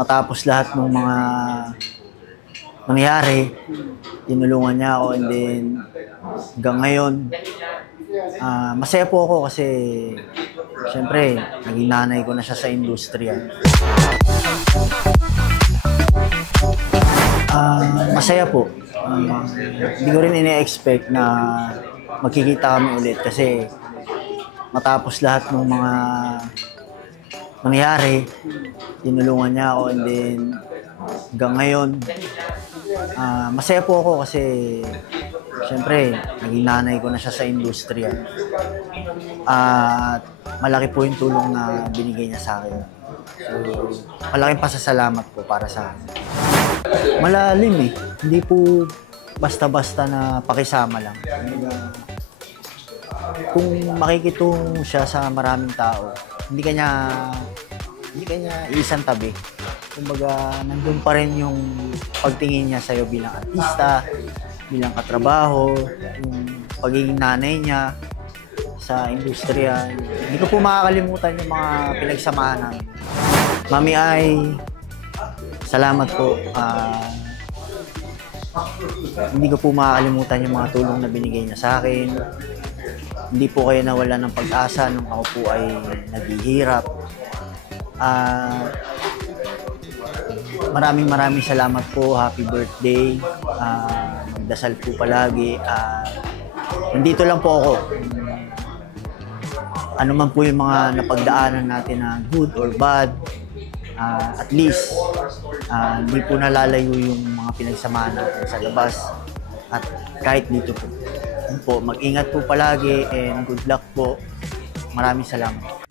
matapos lahat ng mga nangyari, tinulungan niya ako, and then hanggang ngayon, masaya po ako kasi siyempre, naging nanay ko na siya sa industriya. Masaya po. Hindi ko rin ine-expect na magkikita kami ulit kasi matapos lahat ng mga nangyari, tinulungan niya ako, and then hanggang ngayon, masaya po ako kasi siyempre, naging nanay ko na siya sa industriya. At malaki po yung tulong na binigay niya sa akin. So, malaking pasasalamat po para sa akin. Malalim eh. Hindi po basta-basta na pakisama lang. Kung makikitungo siya sa maraming tao, hindi kanya isang tabi. Kumbaga, nandun pa rin yung pagtingin niya sa'yo bilang artista, bilang katrabaho, yung pagiging nanay niya sa industriya. Hindi ko po makakalimutan yung mga pinagsamahan namin. Mami Ai, salamat po. Hindi ko po makakalimutan yung mga tulong na binigay niya sa akin. Hindi po kayo nawala ng pag-asa nung ako po ay naghihirap. Maraming salamat po. Happy birthday. Magdasal po palagi. Nandito lang po ako. Ano man po yung mga napagdaanan natin na good or bad, at least hindi po nalalayo yung mga pinagsamahan natin sa labas at kahit dito po. Mag-ingat po palagi and good luck po. Maraming salamat.